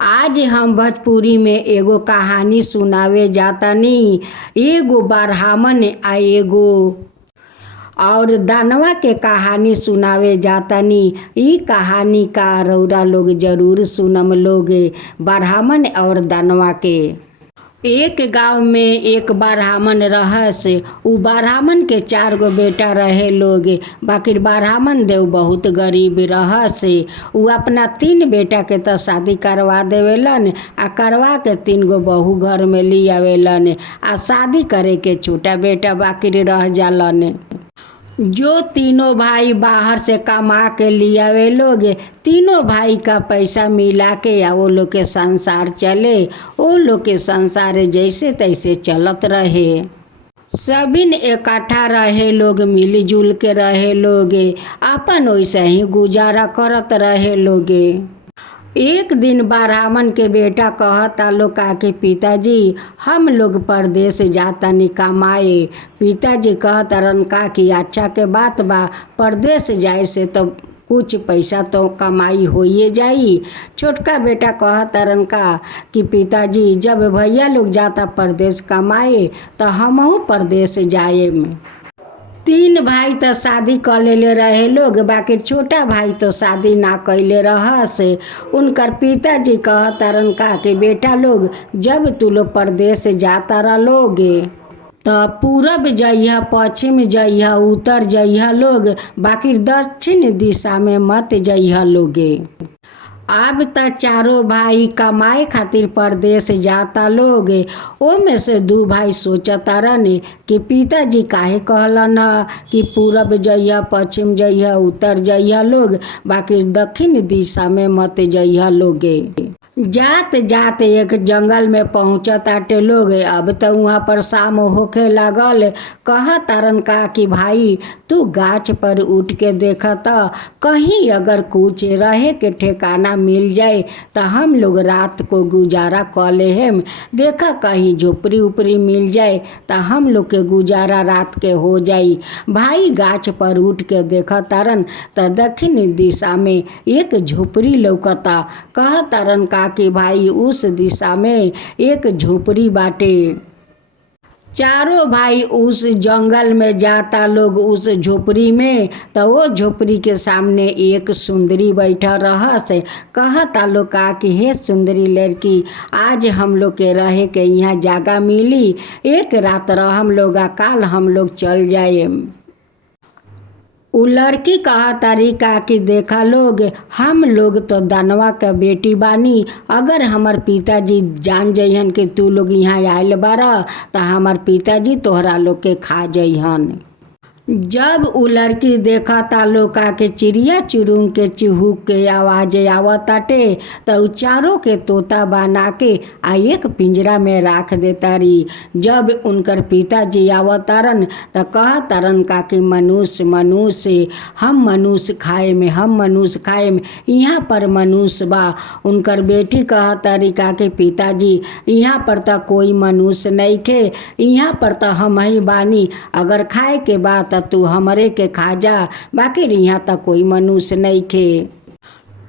आज हम भोजपुरी में एगो कहानी सुनावे जातानी। एगो ब्राह्मण आ एगो और दानवा के कहानी सुनावे जातानी। ई कहानी का रौरा लोग जरूर सुनम लोग। ब्राह्मण और दानवा के एक गांव में एक ब्राह्मण रहस। उ ब्राह्मण के 4 गो बेटा रहे लोग। बाकी ब्राह्मण देव बहुत गरीब रहस। उ अपना 3 बेटा के तो शादी करवा देवेलन आ करवा के 3 गो बहू घर में ली आवेलन आ शादी करे के छोटा बेटा बाकी रह जालन। जो तीनों भाई बाहर से कमा के लियावे लोग, तीनों भाई का पैसा मिला के या वो लोग के संसार चले। वो लोग के संसार जैसे तैसे चलत रहे। सभी इकट्ठा रहे लोग, मिलजुल के रहे लोग, अपन वैसे ही गुजारा करत रहे लोग। एक दिन ब्राह्मण के बेटा कहता लोग कि पिताजी हम लोग परदेश जाता नहीं कमाए। पिताजी कहतरन का कि अच्छा के बात बा, परदेश जाए से तो कुछ पैसा तो कमाई होइए जाई। छोटका बेटा कहतरन का कि पिताजी जब भैया लोग जाता परदेश कमाए तो हमहू परदेश जाए में। 3 भाई तो शादी कर लेले रहे लोग, बाकी छोटा भाई तो शादी ना कैले रहस। उनकर पिताजी कहतरन का कि बेटा लोग जब तू लोग परदेश जाता रह लोग तो पूरब जइहा, पश्चिम जइहा, उत्तर जइहा लोग, बाकी दक्षिण दिशा में मत जइहा लोगे। अब त 4 भाई कमाए खातिर परदेश जाता लोग। ओ में से 2 भाई सोचतारन कि पिताजी काहे कहलन कि पूरब जइहा, पश्चिम जइहा, उत्तर जइहा लोग, बाकी दक्षिण दिशा में मत जइहा लोगे। जात जात एक जंगल में पहुँचताटे लोग। अब तो वहाँ पर शाम होखे लागल। कहतारन का कि भाई तू गाछ पर उठ के देखता, कहीं अगर कुछ रहे के ठिकाना मिल जाए तो हम लोग रात को गुजारा कर लेहेम। देखा कहीं झोपड़ी उपड़ी मिल जाए तो हम लोग के गुजारा रात के हो जाई। भाई गाछ पर उठ के देखतारन तो दक्षिण दिशा में एक झोपड़ी लौकता। कहतारन का कि भाई उस दिशा में एक झोपड़ी बाटे। 4 भाई उस जंगल में जाता लोग उस झोपड़ी में, तो वो झोपड़ी के सामने एक सुंदरी बैठा रहस। कहता लोग का कि हे सुंदरी लड़की, आज हम लोग के रहे के यहाँ जगह मिली, एक रात रह हम लोग, काल हम लोग चल जाए। उ लड़की कहा तरीका कि देखा लोग हम लोग तो दानवा का बेटी बानी। अगर हमार पिताजी जान जइहन कि तू लोग यहाँ आयल बारा तो हमार पिताजी तोहरा लोग के खा जइहन। जब उ लड़की देखता लोग के चिड़िया चुरुंग के चिहुक के आवाज आवताटे तो उ 4 के तोता बना के आ एक पिंजरा में राख देता रही। जब उनकर पिताजी आवतारन तो कहतारन का कि मनुष्य मनुष्य हम मनुष्य खाए में, हम मनुष्य खाए में, यहाँ पर मनुष्य बा। उनकर बेटी कहतारी का कि पिताजी यहाँ पर तो कोई मनुष्य नहीं खे, यहाँ पर तो हम ही बानी, अगर खाए के बाद तू हमरे के खा जा, बाकी यहाँ तक कोई मनुष्य नहीं खे।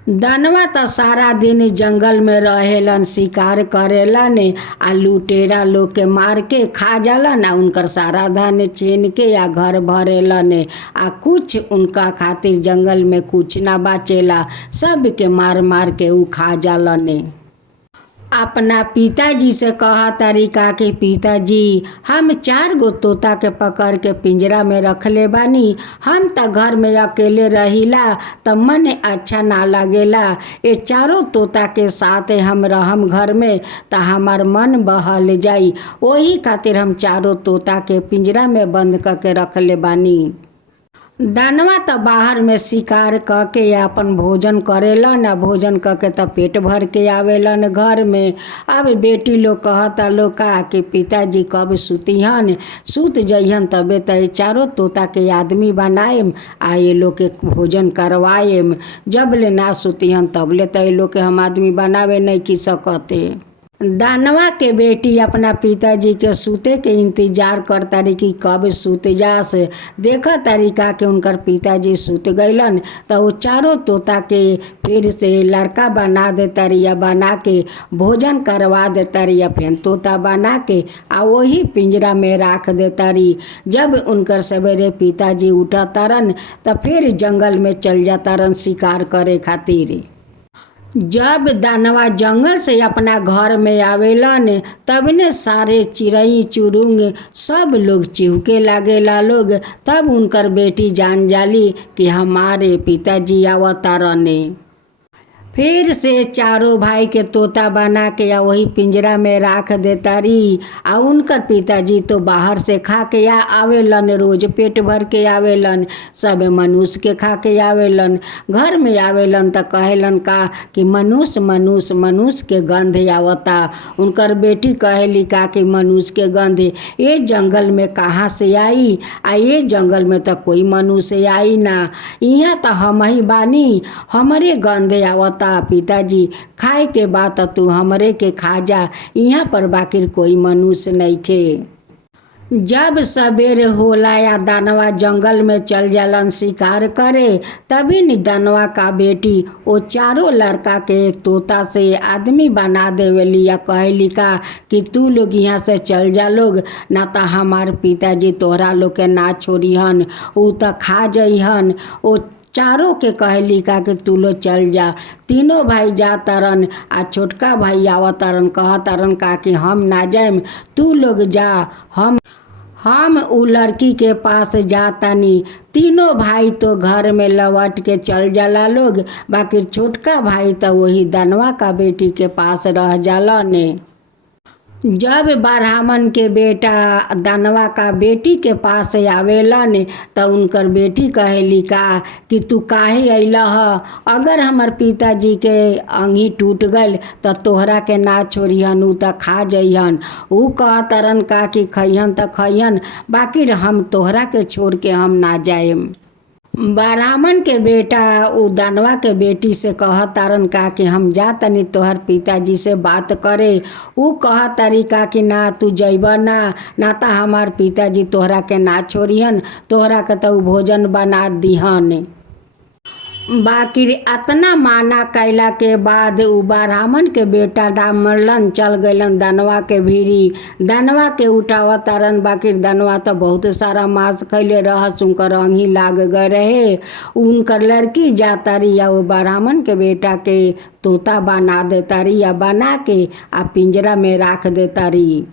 दानवा तो सारा दिन जंगल में रहेलन, शिकार करेलन आ लुटेरा लोग के मार के खा जालन आ उनकर सारा धन छीन के या घर भरेलन आ कुछ उनका खातिर जंगल में कुछ ना बचेला, सब के मार मार के उ खा जालन। अपना पिताजी से कहा तरीका के पिताजी हम 4 गो तोता के पकड़ के पिंजरा में रख ले बानी। हम तो घर में अकेले रहिला तो मन अच्छा ना लगेला, ये 4 तोता के साथ हम रहम घर में तो हमार मन बहल जाई। वही खातिर हम 4 तोता के पिंजरा में बंद करके रख ले बानी। दानवा तो बाहर में शिकार करके अपन भोजन करेलन, भोजन करके तो पेट भर के आवेलन घर में। अब बेटी लोग कहता लोग का कि पिताजी कब सुतिहन, सुत जइहन तबे तो 4 तोता के आदमी बनाएम आ ये लोग के भोजन करवाएम। जब ले ना सुतिहन तब ले तो ये लोग के हम आदमी बनावे नहीं की सकते। दानवा के बेटी अपना पिताजी के सूते के इंतजार कर तारी कि कब सूत जास। देख तरीका के उनकर पिताजी सूत गईलन तो वो चारों तोता के फिर से लड़का बना दे तारी या बना के भोजन करवा दे तारी या फिर तोता बना के आ वही पिंजरा में राख दे तारी। जब उनकर सवेरे पिताजी उठा तारन तो फिर जंगल में चल जातारन शिकार करे खातिर। जब दानवा जंगल से अपना घर में आवेलन तबने सारे चिड़ई चुरुंग सब लोग चिहुके लागेला लोग। तब उनकर बेटी जान जाली कि हमारे पिताजी आवतारने। फिर से चारों भाई के तोता बना के या वही पिंजरा में राख देतारी। आ उनकर पिताजी तो बाहर से खा के आवेलन, रोज पेट भर के आवेलन, सब मनुष्य के खा के आवेलन। घर में आवेलन तो कहेलन का कि मनुष्य मनुष्य मनुष्य के गंध आवता। उनकर बेटी कहेली का कि मनुष्य के गंध ये जंगल में कहाँ से आई? आ ये जंगल में तो कोई मनुष्य आई ना, यहाँ तो हम ही बानी, हमरे गंध आवता। पिताजी खाए के बात तू हमरे के खा जा, यहाँ पर बाकिर कोई मनुष्य नहीं थे। जब सवेरे होला या दानवा जंगल में चल जालन शिकार करे तभी नि दानवा का बेटी वो चारों लड़का के तोता से आदमी बना देवेली या कहेली का कि तू लोग यहाँ से चल जा लोग, ना तो हमार पिताजी तोहरा लोग के ना छोड़ीहन, ऊ तो खा जइहन। वो चारों के कहली का कि तू लो चल जा। तीनों भाई जा तरन आ छोटका भाई आवतारन कहतारन का कि हम ना जाएम, तू लोग जा, हम उ लड़की के पास जातानी। तीनों भाई तो घर में लौट के चल जाला लोग, बाकी छोटका भाई तो वही दानवा का बेटी के पास रह जाला ने। जब ब्राह्मण के बेटा दानवा का बेटी के पास आवेलन तो उनकर बेटी कहेली का कि तू काहे अइला ह? अगर हमार पिताजी के अंगी टूट गल तो तोहरा के ना छोड़िहन, ऊ तो खा जइहन। ऊ कहतरन का कि खइहन तो खइहन, बाकी हम तोहरा के छोड़ के हम ना जाएम। ब्राह्मण के बेटा उ दानवा के बेटी से कहतारन का कि हम जा तनी तोहर पिताजी से बात करे। उ कहतारी का कि ना तू जइब ना, ना तो हमार पिताजी तोहरा के ना छोड़िहन, तोहरा के तो भोजन बना दिहन। बाकी अतना माना कैला के बाद उ ब्राह्मण के बेटा डामलन चल गइलन दानवा के भीरी। दानवा के उठावतारन, बाकी दानवा तो बहुत सारा मांस खैले रहस, उनकर अंगी लाग गए रहे। उनकर लड़की जातारी या वो ब्राह्मण के बेटा के तोता बना देतारी या बना के आ पिंजरा में राख देतारी।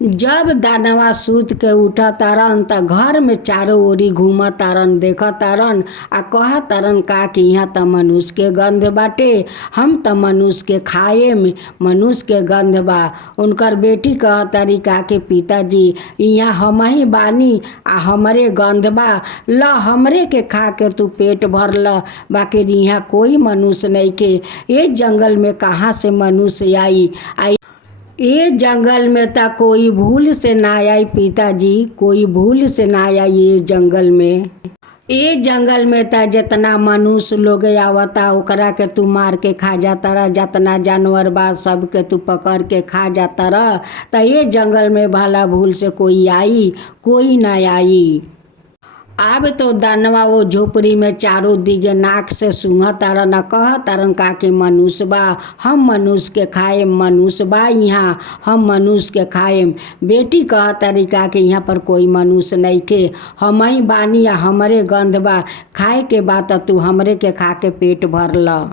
जब दानवा सूत के उठा तारन त घर में चारों ओरी घूम तारन, देख तारन आ कह तारन का कि यहाँ त मनुष्य के गंध बाटे, हम त मनुष्य के खाए में मनुष्य के गंध बा। उनकर बेटी कह तारी का कि पिताजी यहाँ हम ही बानी आ हमरे गंध बा, ल हमरे के खा के तू पेट भर ल, बाकी यहाँ कोई मनुष्य नहीं के। ये जंगल में कहाँ से मनुष्य आई? ये जंगल में तो कोई भूल से ना आई पिताजी, कोई भूल से ना आई ये जंगल में। ये जंगल में तो जितना मनुष्य लोग आवता ओकरा के तू मार के खा जाता रह, जितना जानवर बा सब के तू पकड़ के खा जाता रह। तो ये जंगल में भला भूल से कोई आई? कोई ना आई। अब तो दानवा वो झोपड़ी में चारों दिगे नाक से सूंघ तारन आ कह तारन का कि मनुष्य बा, हम मनुष्य के खाएम, मनुष्य बा यहाँ, हम मनुष्य के खाएम। बेटी कह तारी का कि यहाँ पर कोई मनुष्य नहीं के, हम ही बानी या हमरे गंध बा, खाए के बात तू हमरे के खा के पेट भर ल।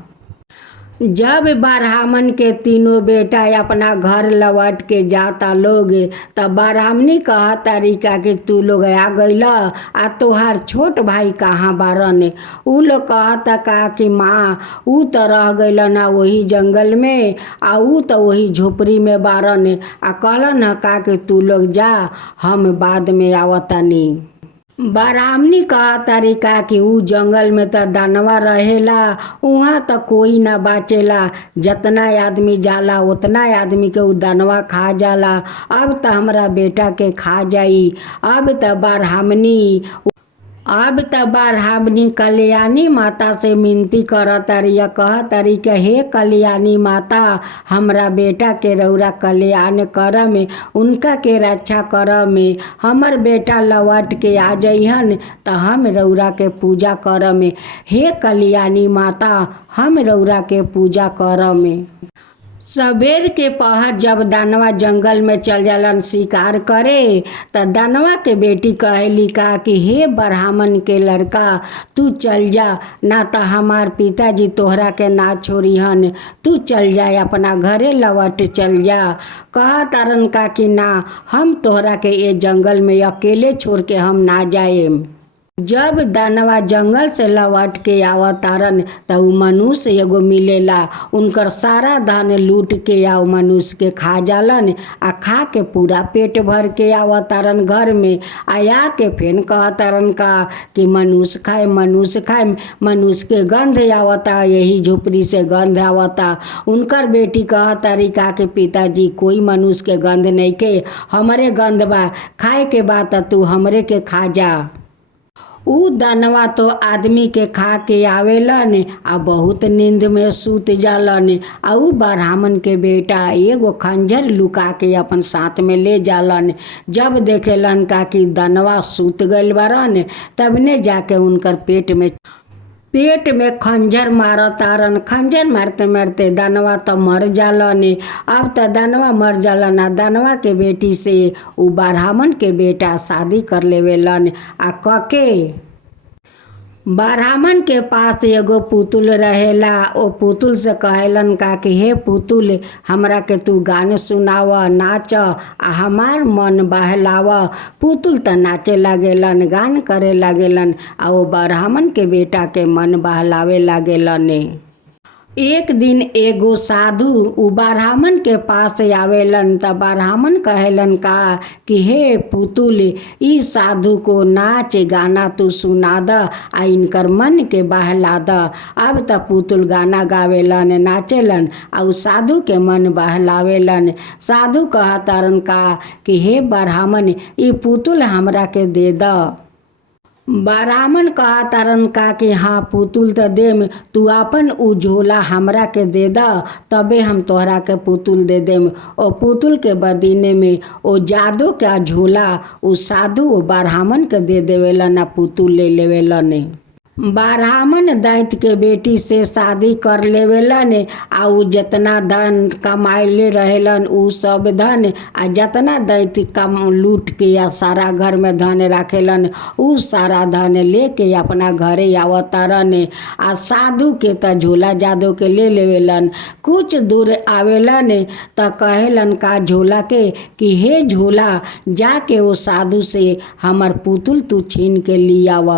जब ब्राह्मण के तीनों बेटा अपना घर लौट के जाता लोग तब ब्राह्मणी कह तरीका कि तू लोग आ गइला आ तोहार छोट भाई कहाँ बारन? उ लोग कहता का कि माँ उ तो रह गइल ना वही जंगल में आ उ तो वही झोपड़ी में बारन आ कहलन का कि तू लोग जा, हम बाद में आवतानी। ब्राह्मणी कह तरीका कि ऊ जंगल में तो दानवा रहेला, वहाँ तो कोई ना बाचेला, जितना आदमी जाला उतना आदमी के ऊ दानवा खा जाला। अब तो हमरा बेटा के खा जाई। अब तो ब्राह्मणी अब त बारहामनी कल्याणी माता से मिनती करतारी या कहतारी कि हे कल्याणी माता, हमरा बेटा के रौरा कल्याण कर में, उनका के रक्षा कर में, हमर बेटा लौट के आ जइहन त हम रौरा के पूजा कर में। हे कल्याणी माता, हम रौरा के पूजा कर में। सबेर के पहर जब दानवा जंगल में चल जालन शिकार करे त दानवा के बेटी कहेली का कि हे ब्राह्मण के लड़का, तू चल जा, ना तो हमार पिताजी तोहरा के ना छोड़ीहन, तू चल जाए अपना घरे लौट चल जा। कहा तारन का कि ना, हम तोहरा के ये जंगल में अकेले छोड़ के हम ना जाएम। जब दानवा जंगल से लौट के आवतारन त उ मनुष्य एगो मिलेला, उनकर सारा धन लूट के आ मनुष्य के खा जालन आ खा के पूरा पेट भर के आवतारन घर में। आया के फेन कहतारन का कि मनुष्य खाए मनुष्य खाए, मनुष्य के गंध आवता, यही झोपड़ी से गंध आवता। उनकर बेटी कहतारी का कि पिताजी कोई मनुष्य के गंध नहीं के, हमरे गंध बा, खाए के बात तू हमरे के खा जा। उ दानवा तो आदमी के खा के आवेलन आ बहुत नींद में सूत जालन आ उ ब्राह्मण के बेटा एगो खंजर लुका के अपन साथ में ले जालन। जब देखेलन का कि दानवा सूत गइल बारन, तबने जाके उनकर पेट में खंजर मारतारन। खंजर मारते मारते दानवा तो मर जालन। अब तो दानवा मर जालन आ दानवा के बेटी से उ ब्राह्मण के बेटा शादी कर लेवेलन। आ कके ब्राह्मण के पास एगो पुतुल रहेला। ओ पुतुल से कहेलन का कि हे पुतुल, हमरा के तू गान सुनाव, नाच आ हमार मन बहलाव। पुतुल त नाचे लागेलन, गान करे लागेलन आ ओ ब्राह्मण के बेटा के मन बहलावे लागेलन। एक दिन एगो साधु उ ब्राह्मण के पास आवेलन त ब्राह्मण कहेलन का कि हे पुतुल, ई साधु को नाच गाना तू सुना द आ इनकर मन के बहला द। अब त पुतुल गाना गावेलन, नाचेलन आ उ साधु के मन बहलावेलन। साधु कहतारन का कि हे ब्राह्मण, ई पुतुल हमरा के दे द। ब्राह्मण कहतारन का कि हाँ पुतुल त देम, तू अपन उ झोला हमरा के दे द, तबे हम तोहरा के पुतुल दे देम। ओ पुतुल के बदीने में ओ जादू का झोला उ साधु ओ ब्राह्मण के दे देवेलन आ पुतुल ले लेवेलन। ब्राह्मण दैत्य के बेटी से शादी कर लेवेलन आ उ जितना धन कमाइले रहेलन उ सब धन आ जितना दैत्य कम लूट के या सारा घर में धन राखेलन उ सारा धन लेके अपना घरे आवतारन। आ साधु के त झोला जादू के ले लेवेलन। कुछ दूर आवेलन त कहेलन का झोला के कि हे झोला, जाके ओ साधु से हमर पुतुल तू छीन के लियाव।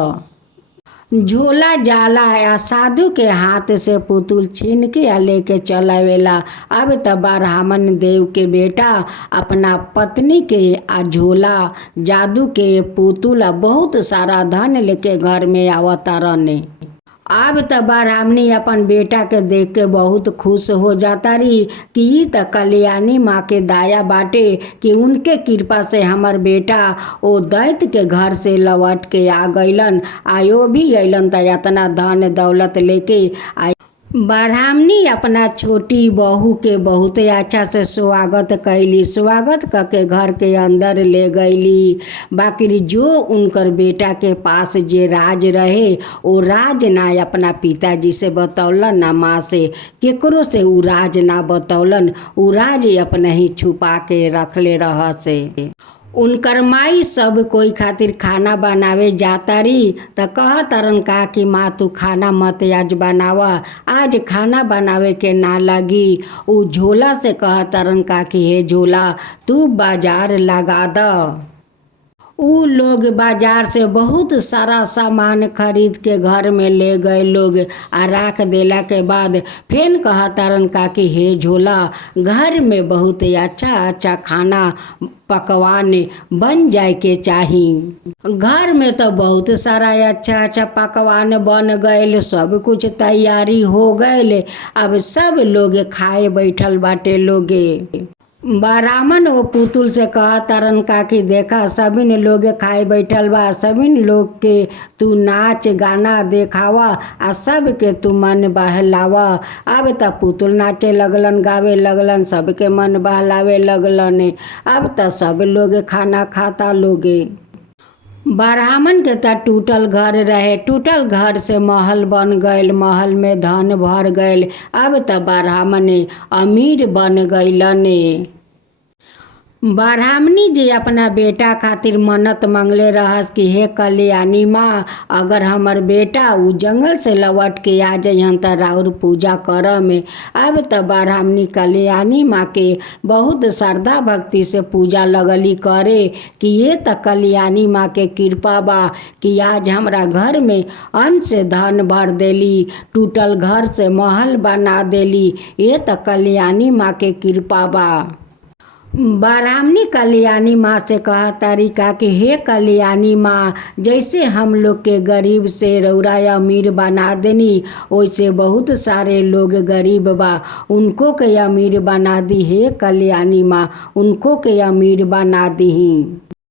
झोला जाला या साधु के हाथ से पुतुल छीन के या लेके चलावेला। अब त ब्राह्मण देव के बेटा अपना पत्नी के आ झोला जादू के पुतुल आ बहुत सारा धन लेके घर में आवतारन। अब त ब्राह्मणी अपन बेटा के देख के बहुत खुश हो जाता रही कि ई त कल्याणी माँ के दाया बाटे कि उनके कृपा से हमर बेटा ओ दैत्य के घर से लौट के आ गइलन। आयो भी अइलन त इतना धन दौलत लेके। ब्राह्मणी अपना छोटी बहू के बहुत अच्छा से स्वागत कैली। स्वागत करके घर के अंदर ले गईली। बाकी जो उनकर बेटा के पास जे राज रहे वो राज ना अपना पिताजी से बतौलन ना माँ से, केकरो से उ राज ना बतौलन। उ राज अपने ही छुपा के रखले रह से। उनकर माई सब कोई खातिर खाना बनावे जाता रही त कहतारन का कि माँ तू खाना मत आज बनावा, आज खाना बनावे के ना लगी। उ झोला से कहतारन का कि हे झोला, तू बाजार लगा द। उ लोग बाजार से बहुत सारा सामान खरीद के घर में ले गए लोग आ राख देला के बाद फिर कहतारन का कि हे झोला, घर में बहुत अच्छा अच्छा खाना पकवान बन जाए के चाही। घर में तो बहुत सारा अच्छा अच्छा पकवान बन गए, सब कुछ तैयारी हो गए। अब सब लोग खाए बैठल बाटे लोगे। ब्राह्मण वो पुतुल से कहा तरन का कि देखा सभी ने लोग खाए बैठल बा, सभी लोग के तू नाच गाना देखावा आ सब के तू मन बहलावा। अब त पुतुल नाचे लगलन, गावे लगलन, सबके मन बहलावे लगलन। अब त सब लोग खाना खाता लोगे। ब्राह्मण के त टूटल घर रहे, टूटल घर से महल बन गईल, महल में धन भर गईल। अब त ब्राह्मण अमीर बन गईलने। ब्राह्मणी जी अपना बेटा खातिर मन्नत मांगले रहस कि हे कल्याणी माँ, अगर हमर बेटा उ जंगल से लौट के आ जइहन त राउर पूजा करम। अब त ब्राह्मणी कल्याणी माँ के बहुत श्रद्धा भक्ति से पूजा लगली करे कि ये त कल्याणी माँ के कृपा बा कि आज हमरा घर में अन्न से धन भर देली, टूटल घर से महल बना देली। ये त कल्याणी माँ के कृपा बा। ब्राह्मणी कल्याणी माँ से कहा तारिका कि हे कल्याणी माँ, जैसे हम लोग के गरीब से रौरा अमीर बना देनी, वैसे बहुत सारे लोग गरीब बा, उनको के अमीर बना दी। हे कल्याणी माँ, उनको के अमीर बना दी।